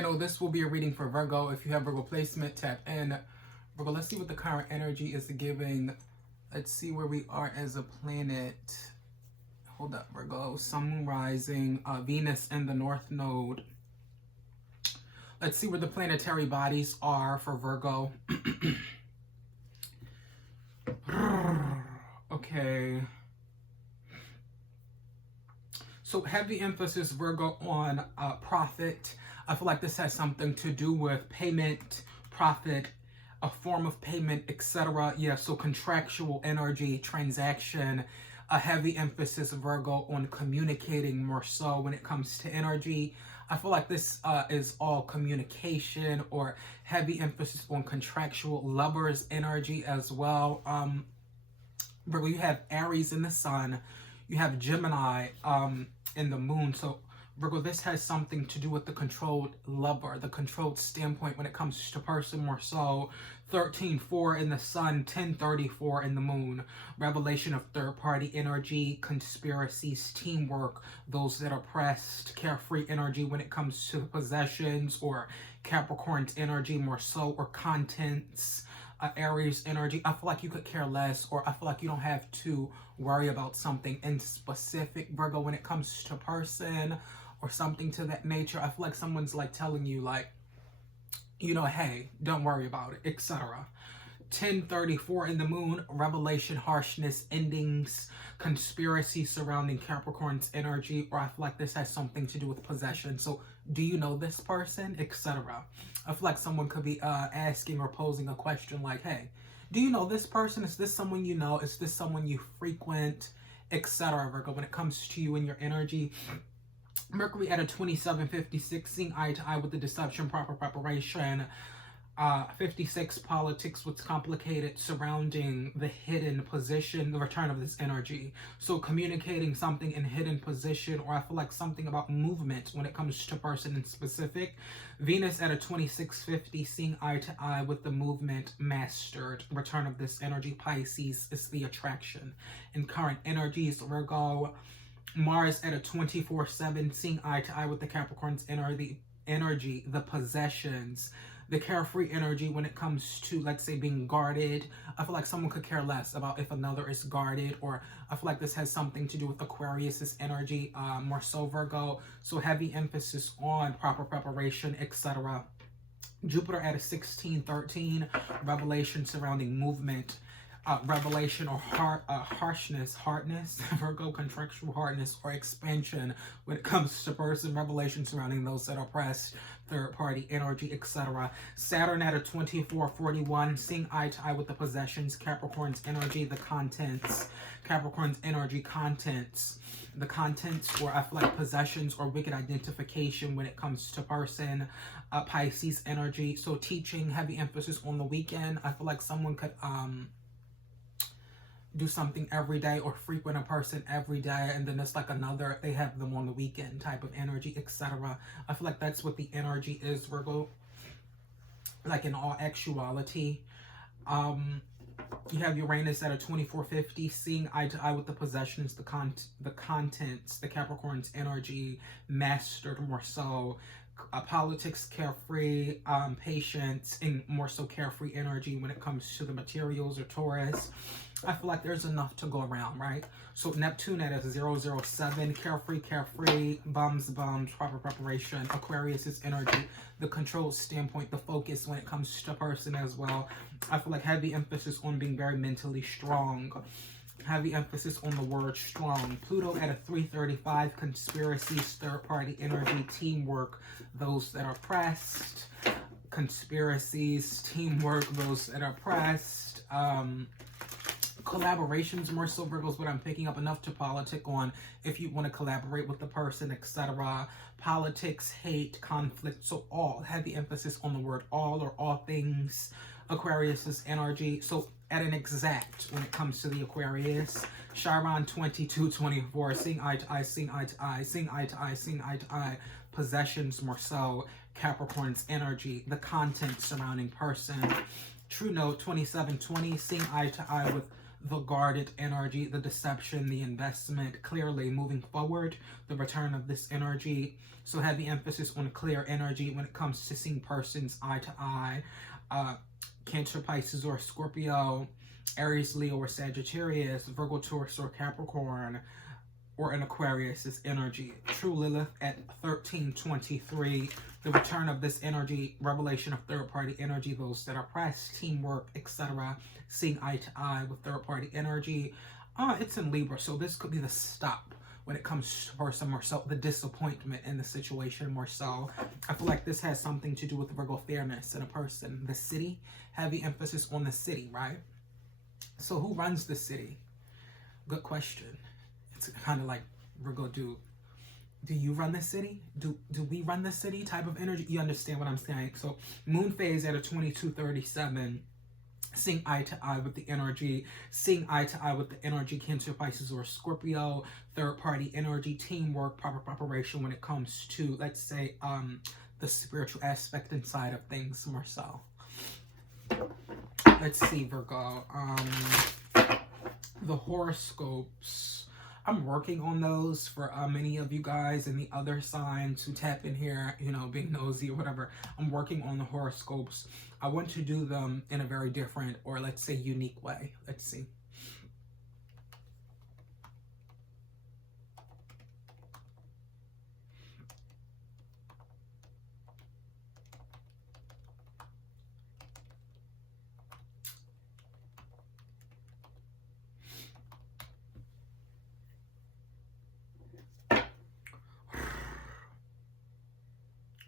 I know this will be a reading for Virgo. If you have Virgo placement, tap in. Virgo, let's see what the current energy is giving. Let's see where we are as a planet. Hold up, Virgo. Sun, Moon, rising, Venus in the North Node. Let's see where the planetary bodies are for Virgo. Okay. So heavy emphasis, Virgo, on profit. I feel like this has something to do with payment, profit, a form of payment, etc. Yeah, so contractual energy, transaction, a heavy emphasis, Virgo, on communicating more so when it comes to energy. I feel like this is all communication, or heavy emphasis on contractual lovers energy as well. Virgo, you have Aries in the sun, you have Gemini in the moon. So Virgo, this has something to do with the controlled lover, the controlled standpoint when it comes to person more so. 13-4 in the sun, 10-34 in the moon. Revelation of third-party energy, conspiracies, teamwork, those that are pressed, carefree energy when it comes to possessions, or Capricorn's energy more so, or contents. Aries energy. I feel like you could care less, or I feel like you don't have to worry about something in specific, Virgo, when it comes to person or something to that nature. I feel like someone's like telling you, like, you know, hey, don't worry about it, etc. 10-34 in the moon, revelation, harshness, endings, conspiracy surrounding Capricorn's energy, or I feel like this has something to do with possession. So do you know this person, etc. I feel like someone could be asking or posing a question like, hey, do you know this person? Is this someone you know? Is this someone you frequent, etc. Virgo, when it comes to you and your energy. Mercury at a 27-56, seeing eye to eye with the deception, proper preparation. 56, politics, what's complicated surrounding the hidden position, the return of this energy. So communicating something in hidden position, or I feel like something about movement when it comes to person in specific. Venus at a 26-50, seeing eye to eye with the movement, mastered, return of this energy. Pisces is the attraction. In current energies, Virgo. Mars at a 24-7, seeing eye to eye with the Capricorn's energy, the possessions, the carefree energy when it comes to, let's say, being guarded. I feel like someone could care less about if another is guarded, or I feel like this has something to do with Aquarius's energy, more so, Virgo. So heavy emphasis on proper preparation, etc. Jupiter at a 16-13, revelation surrounding movement. Revelation or hardness, Virgo, contractual hardness or expansion when it comes to person. Revelation surrounding those that are oppressed, third party energy, etc. Saturn at a 24-41, seeing eye to eye with the possessions. Capricorn's energy, the contents. Capricorn's energy, contents. The contents, or I feel like possessions or wicked identification when it comes to person. Pisces energy, so teaching, heavy emphasis on the weekend. I feel like someone could do something every day, or frequent a person every day, and then it's like another, they have them on the weekend type of energy, etc. I feel like that's what the energy is, Virgo, like in all actuality. You have Uranus at a 24-50, seeing eye to eye with the possessions, the contents, the Capricorn's energy, mastered more so. Politics, carefree, patience, and more so carefree energy when it comes to the materials, or Taurus. I feel like there's enough to go around, right? So Neptune at a 007, carefree, bums, proper preparation. Aquarius's energy, the control standpoint, the focus when it comes to person as well. I feel like heavy emphasis on being very mentally strong. Heavy emphasis on the word strong. Pluto at a 3-35, conspiracies, third-party energy, teamwork, those that are pressed. Conspiracies, teamwork, those that are pressed. Collaborations, more so, Virgo, is what I'm picking up. Enough to politic on if you want to collaborate with the person, etc. Politics, hate, conflict, so all. Heavy emphasis on the word all, or all things. Aquarius's energy, so at an exact when it comes to the Aquarius. Chiron 22-24, seeing eye to eye, seeing eye to eye, seeing eye to eye, seeing eye to eye. Possessions, more so. Capricorn's energy, the content surrounding person. True note 27-20, seeing eye to eye with the guarded energy, the deception, the investment, clearly moving forward, the return of this energy. So heavy emphasis on clear energy when it comes to seeing persons eye to eye. Cancer, Pisces, or Scorpio, Aries, Leo, or Sagittarius, Virgo, Taurus, or Capricorn, or an Aquarius' energy. True Lilith at 1323. The return of this energy, revelation of third-party energy, those that are pressed, teamwork, etc. Seeing eye to eye with third-party energy. It's in Libra, so this could be the stop when it comes to person more so, the disappointment in the situation more so. I feel like this has something to do with Virgo fairness in a person. The city, heavy emphasis on the city, right? So who runs the city? Good question. It's kind of like, Virgo, do you run the city? Do we run the city type of energy? You understand what I'm saying? So moon phase at a 2237, seeing eye to eye with the energy, seeing eye to eye with the energy, Cancer, Pisces, or Scorpio, third party energy, teamwork, proper preparation when it comes to, let's say, the spiritual aspect inside of things more so. Let's see, Virgo. The horoscopes. I'm working on those for many of you guys and the other signs who tap in here, you know, being nosy or whatever. I'm working on the horoscopes. I want to do them in a very different, or let's say unique way. Let's see.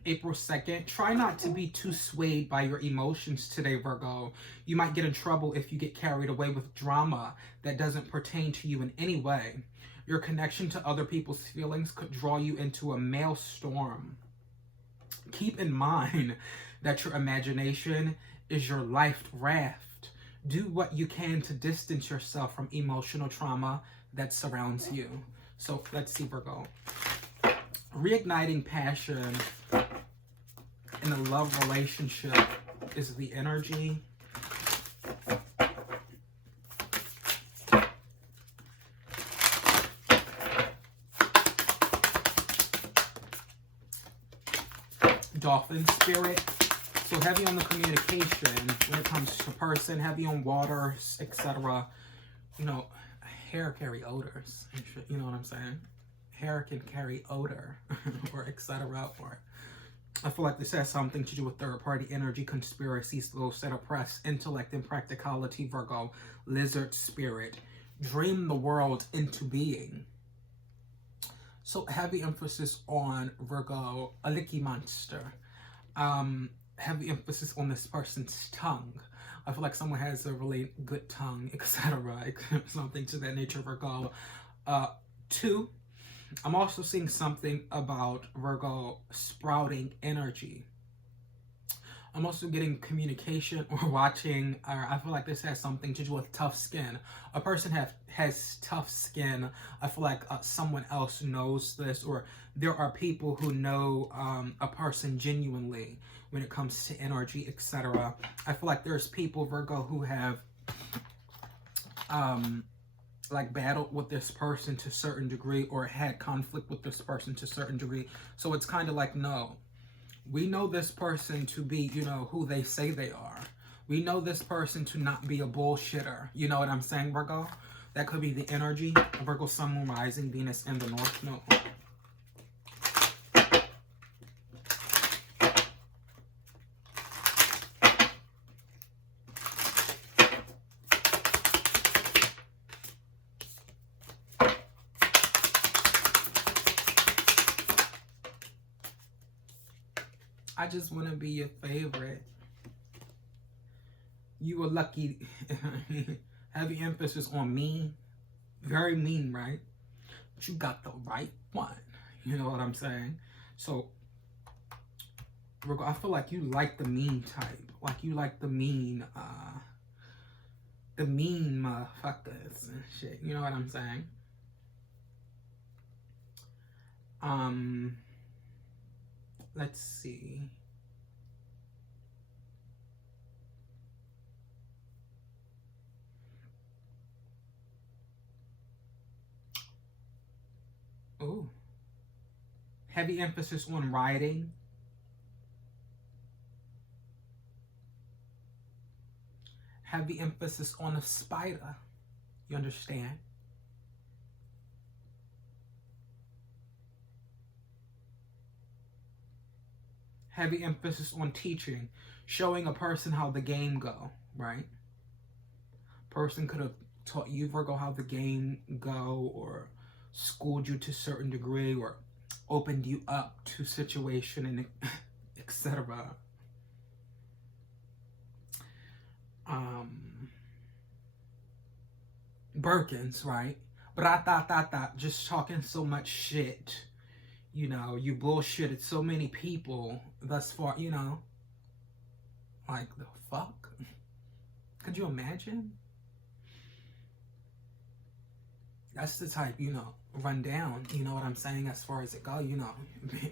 April 2nd. Try not to be too swayed by your emotions today, Virgo. You might get in trouble if you get carried away with drama that doesn't pertain to you in any way. Your connection to other people's feelings could draw you into a maelstrom. Keep in mind that your imagination is your life raft. Do what you can to distance yourself from emotional trauma that surrounds you. So let's see, Virgo. Reigniting passion in a love relationship is the energy. Dolphin spirit. So heavy on the communication when it comes to person, heavy on waters, etc. You know, hair carry odors. You know what I'm saying? Hair can carry odor or etc. Or I feel like this has something to do with third-party energy, conspiracies, those that oppress, intellect and practicality, Virgo, lizard spirit, dream the world into being. So heavy emphasis on Virgo, a licky monster. Heavy emphasis on this person's tongue. I feel like someone has a really good tongue, etc. Something to that nature, Virgo. 2. I'm also seeing something about Virgo sprouting energy. I'm also getting communication or watching, or I feel like this has something to do with tough skin. A person has tough skin. I feel like someone else knows this, or there are people who know a person genuinely when it comes to energy, etc. I feel like there's people, Virgo, who have like battled with this person to a certain degree, or had conflict with this person to a certain degree. So it's kind of like, no, we know this person to be, you know, who they say they are. We know this person to not be a bullshitter. You know what I'm saying, Virgo? That could be the energy. Virgo, Sun, Moon, Rising, Venus in the North Node. I just want to be your favorite. You were lucky. Heavy emphasis on mean. Very mean, right? But you got the right one. You know what I'm saying? So, Virgo, I feel like you like the mean type. Like you like the mean motherfuckers and shit. You know what I'm saying? Let's see. Heavy emphasis on writing. Heavy emphasis on a spider. You understand? Heavy emphasis on teaching, showing a person how the game go, right? Person could have taught you, Virgo, how the game go, or schooled you to a certain degree, or opened you up to situation, and etc. Birkins, right? But I thought, just talking so much shit. You know, you bullshitted so many people thus far, you know. Like, the fuck? Could you imagine? That's the type, you know, run down, you know what I'm saying, as far as it goes, you know,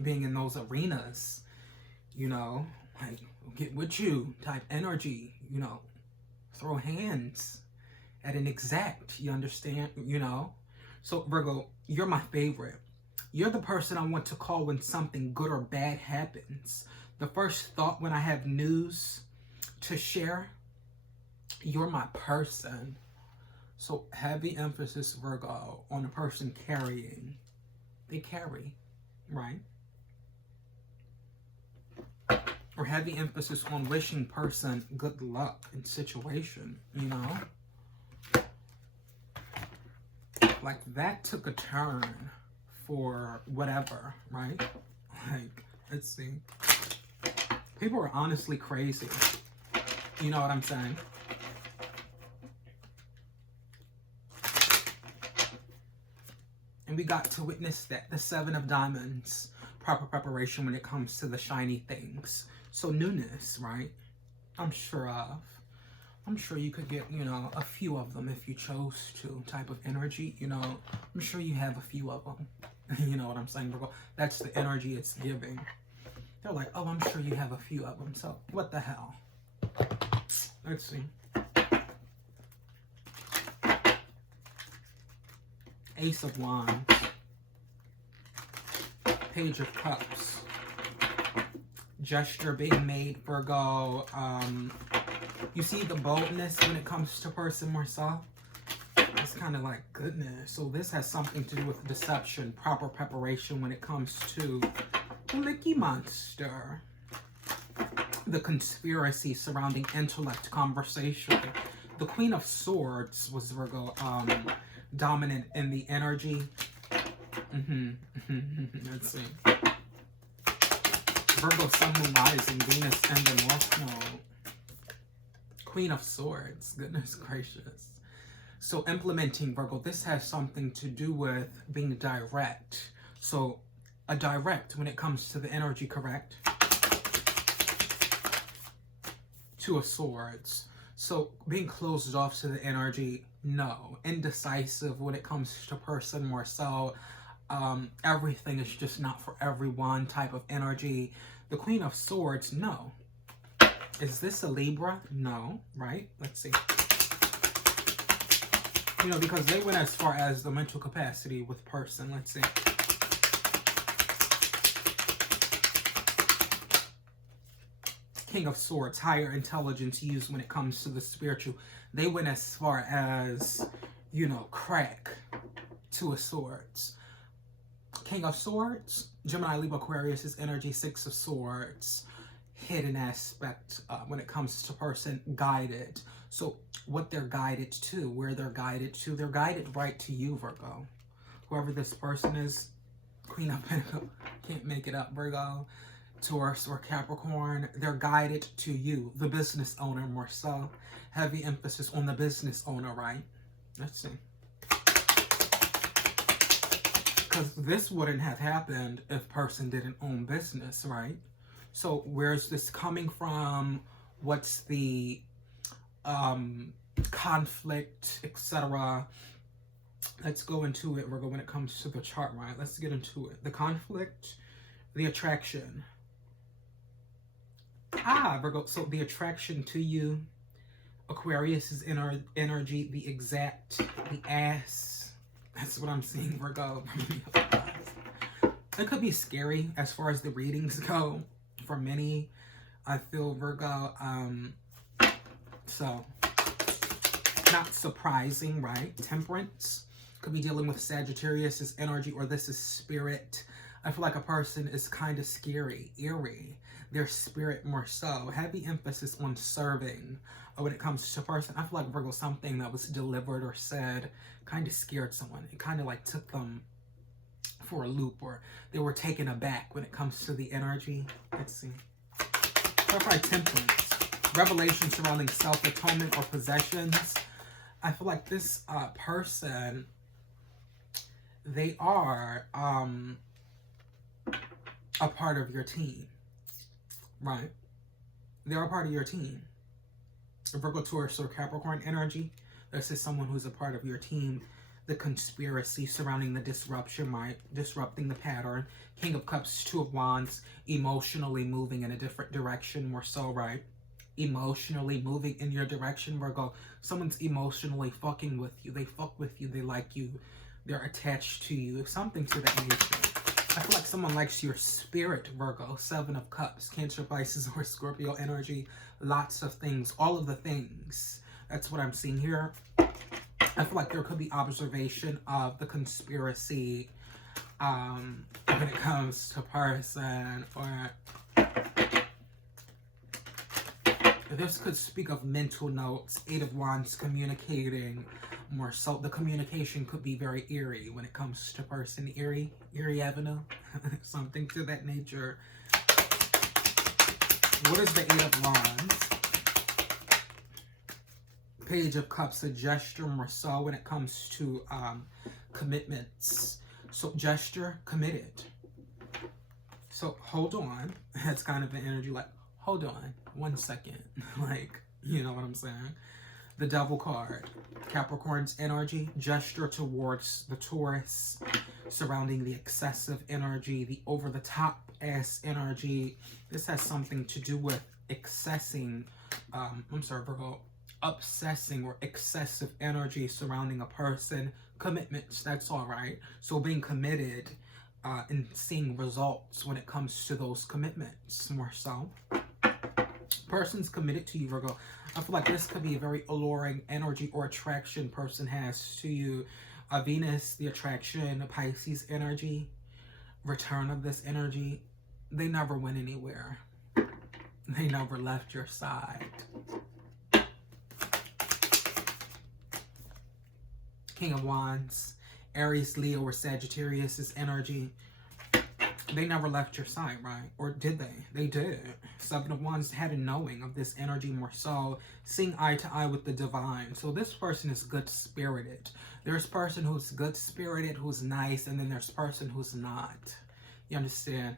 being in those arenas, you know, like, get with you type energy, you know, throw hands at an exact, you understand, you know? So, Virgo, you're my favorite. You're the person I want to call when something good or bad happens. The first thought when I have news to share, you're my person. So heavy emphasis, Virgo, on the person carrying. They carry, right? Or heavy emphasis on wishing person good luck in situation, you know? Like, that took a turn for whatever, right? Like, let's see. People are honestly crazy. You know what I'm saying? And we got to witness that. The Seven of Diamonds. Proper preparation when it comes to the shiny things. So newness, right? I'm sure you could get, you know, a few of them if you chose to, type of energy, you know. I'm sure you have a few of them. You know what I'm saying, Virgo? That's the energy it's giving. They're like, oh, I'm sure you have a few of them. So, what the hell? Let's see. Ace of Wands. Page of Cups. Gesture being made, Virgo. You see the boldness when it comes to person more so? It's kind of like, goodness. So this has something to do with deception, proper preparation when it comes to the Mickey Monster. The conspiracy surrounding intellect, conversation. The Queen of Swords was, Virgo, dominant in the energy. Let's see. Virgo, Sun, Moon, Rising, Venus, and the North Node. Queen of Swords. Goodness gracious. So implementing, Virgo, this has something to do with being direct. So a direct when it comes to the energy, correct? Two of Swords. So being closed off to the energy, no. Indecisive when it comes to person more so. Everything is just not for everyone type of energy. The Queen of Swords, no. Is this a Libra? No, right? Let's see. You know, because they went as far as the mental capacity with person. Let's see. King of Swords, higher intelligence used when it comes to the spiritual. They went as far as, you know, crack. Two of Swords. King of Swords, Gemini, Libra, Aquarius is energy. Six of Swords, hidden aspect when it comes to person, guided. So what they're guided to, where they're guided right to you, Virgo. Whoever this person is, Queen of Pentacles, can't make it up, Virgo. Taurus or Capricorn, they're guided to you, the business owner more so. Heavy emphasis on the business owner, right? Let's see. Because this wouldn't have happened if person didn't own business, right? So where's this coming from? What's the conflict, etc.? Let's go into it, Virgo, when it comes to the chart, right? Let's get into it. The conflict, the attraction. Virgo, so the attraction to you, Aquarius is energy, the exact, the ass. That's what I'm seeing, Virgo. It could be scary as far as the readings go for many. I feel Virgo. So not surprising, right? Temperance could be dealing with Sagittarius's energy, or this is spirit. I feel like a person is kind of scary, eerie. Their spirit more so. Heavy emphasis on serving. When it comes to a person, I feel like Virgo, something that was delivered or said kind of scared someone. It kind of like took them for a loop, or they were taken aback when it comes to the energy. Let's see. Clarify temperance. Revelation surrounding self-atonement or possessions. I feel like this person, they are a part of your team, right? They're a part of your team. Virgo, Taurus, or Capricorn energy. This is someone who's a part of your team. The conspiracy surrounding the disruption, right? Disrupting the pattern. King of Cups, Two of Wands, emotionally moving in a different direction, more so, right? Emotionally moving in your direction, Virgo. Someone's emotionally fucking with you. They fuck with you. They like you. They're attached to you. Something to that nature. I feel like someone likes your spirit, Virgo. Seven of Cups, Cancer, Pisces, or Scorpio energy. Lots of things. All of the things. That's what I'm seeing here. I feel like there could be observation of the conspiracy when it comes to person, or this could speak of mental notes. Eight of Wands, communicating more so. The communication could be very eerie when it comes to person. Eerie Avenue, something to that nature. What is the Eight of Wands? Page of Cups, a gesture more so when it comes to commitments. So gesture, committed. So hold on. That's kind of an energy like, hold on 1 second. Like, you know what I'm saying? The Devil card. Capricorn's energy, gesture towards the Taurus, surrounding the excessive energy, the over-the-top ass energy. This has something to do with Virgo, obsessing or excessive energy surrounding a person. Commitments, that's all right. So being committed and seeing results when it comes to those commitments, more so. Person's committed to you, Virgo. I feel like this could be a very alluring energy or attraction person has to you. Venus, the attraction, Pisces energy, return of this energy. They never went anywhere. They never left your side. King of Wands, Aries, Leo, or Sagittarius' energy. They never left your side, right? Or did they? They did. Seven of Wands had a knowing of this energy more so, seeing eye to eye with the divine. So this person is good-spirited. There's person who's good-spirited, who's nice, and then there's person who's not. You understand?